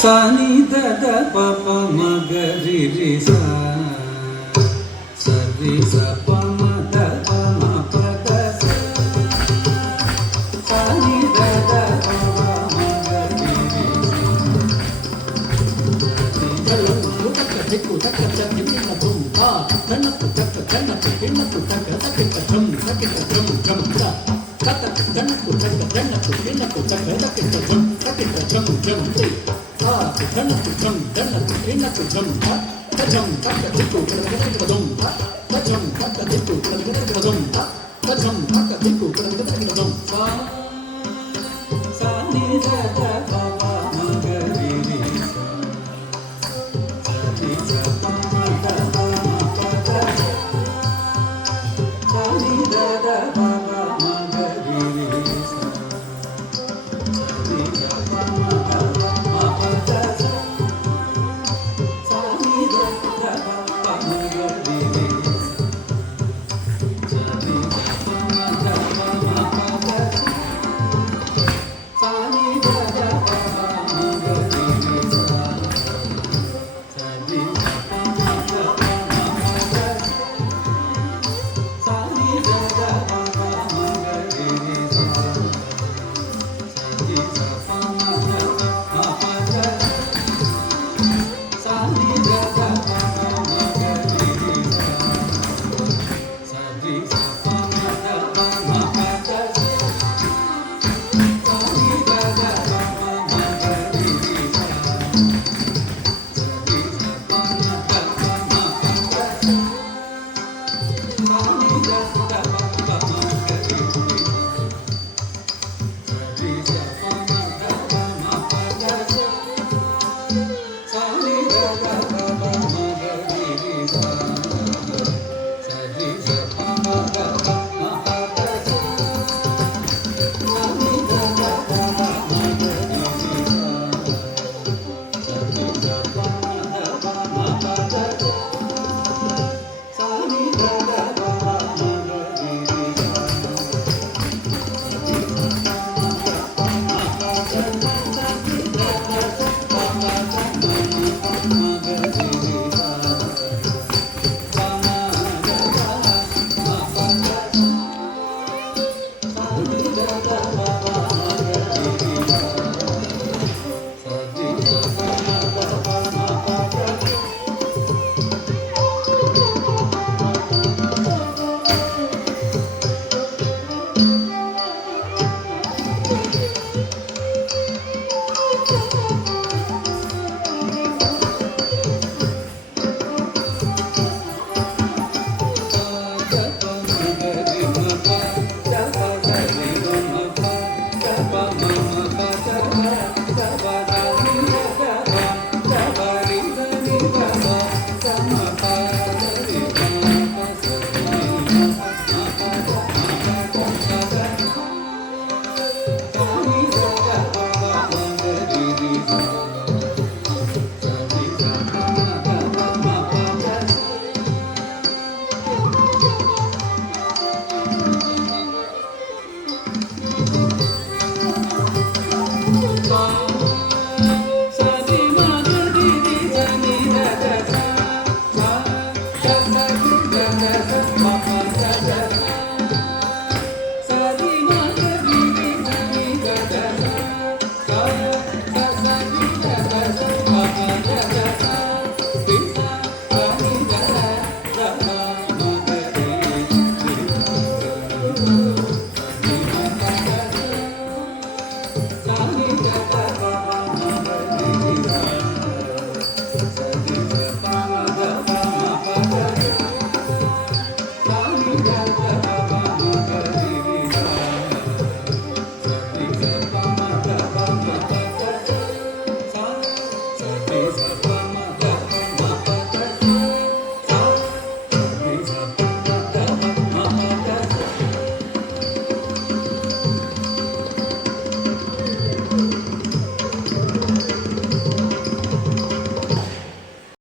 ಸನಿ ದದ ಪಪ ಮಗ ರಿ ರಿ ಸ ಸರಿ ಸ ಪ ಮ ದ ಪ ಮ ಪ ದ ಸ ಸನಿ ದದ ಪಪ ಮಗ ರಿ ರಿ ಸ ತಕ್ಕ ದಿಕ್ಕು ತಕ್ಕ ಚಕ್ಕೆ ನಿನ್ನ ತುಂಬ ತನ್ನಪ್ಪು ತಕ್ಕ ತನ್ನಪ್ಪು ತಿನ್ನಪ್ಪು ತಕ್ಕ ತಕ್ಕಿಟ್ಟ ಡ್ರಮ್ ತಕ್ಕಿಟ್ಟ ಡ್ರಮ್ ಡ್ರಮ್ ತಕ್ಕ ತನ್ನಪ್ಪು ತಕ್ಕ ತನ್ನಪ್ಪು ತಿನ್ನಪ್ಪು ತಕ್ಕ ತಕ್ಕಿಟ್ಟ ಡ್ರಮ್ ತಕ್ಕಿಟ್ಟ ಡ್ರಮ್ ಡ್ರಮ್ ತನ್ನಪ್ಪು ಡ್ರಮ್ ತನ್ನಪ್ಪು ತಿನ್ನಪ್ಪು ಡ್ರಮ್ ತಜಮ್ ತಕ್ಕ ದಿಕ್ಕು ಕಡಗಡಗಡಗಡಂ ತಜಮ್ ತಕ್ಕ ದಿಕ್ಕು ಕಡಗಡಗಡಗಡಂ ತಜಮ್ ತಕ್ಕ ದಿಕ್ಕು ಕಡಗಡಗಡಗಡಂ ಸನಿ ದದ ಪಪ ಮಗ ರಿ ರಿ ಸ ಸರಿ ಸ ಪ ಮ ದ ಪ ಮ ಪ ದ ಸ ಸನಿ ದದ ಪಪ ಮಗ ರಿ ರಿ ಸ ಸರಿ ಸ ಪ ಮ ದ ಪ ಮ ಪ ದ ಸ ಸನಿ ದದ ಪಪ ಮಗ ರಿ ರಿ ಸ ಸರಿ ಸ ಪ ಮ ದ ಪ ಮ ಪ ದ ಸ ಸನಿ ದದ ಪಪ ಮಗ ರಿ ರಿ ಸ ಸರಿ ಸ ಪ ಮ ದ ಪ ಮ ಪ ದ ಸ ಸನಿ ದದ ಪಪ ಮಗ ರಿ ರಿ ಸ ಸರಿ ಸ ಪ ಮ ದ ಪ ಮ ಪ ದ ಸ ಸನಿ ದದ ಪಪ ಮಗ ರಿ ರಿ ಸ ಸರಿ ಸ ಪ ಮ ದ ಪ ಮ ಪ ದ ಸ ಸನಿ ದದ ಪಪ ಮಗ ರಿ ರಿ ಸ ಸರಿ ಸ ಪ ಮ ದ ಪ ಮ ಪ ದ ಸ ಸನಿ ದದ ಪಪ ಮಗ ರಿ ರಿ ಸ ಸರಿ ಸ ಪ ಮ ದ ಪ ಮ ಪ ದ ಸ ಸನಿ ದದ ಪಪ ಮಗ ರಿ ರಿ ಸ ಸರಿ ಸ ಪ ಮ ದ ಪ ಮ ಪ ದ ಸ ಸನಿ ದದ ಪಪ ಮಗ ರಿ ರಿ ಸ ಸರಿ ಸ ಪ ಮ ದ ಪ ಮ ಪ ದ ಸ ಸನಿ ದದ ಪಪ ಮಗ ರಿ ರಿ ಸ Bye.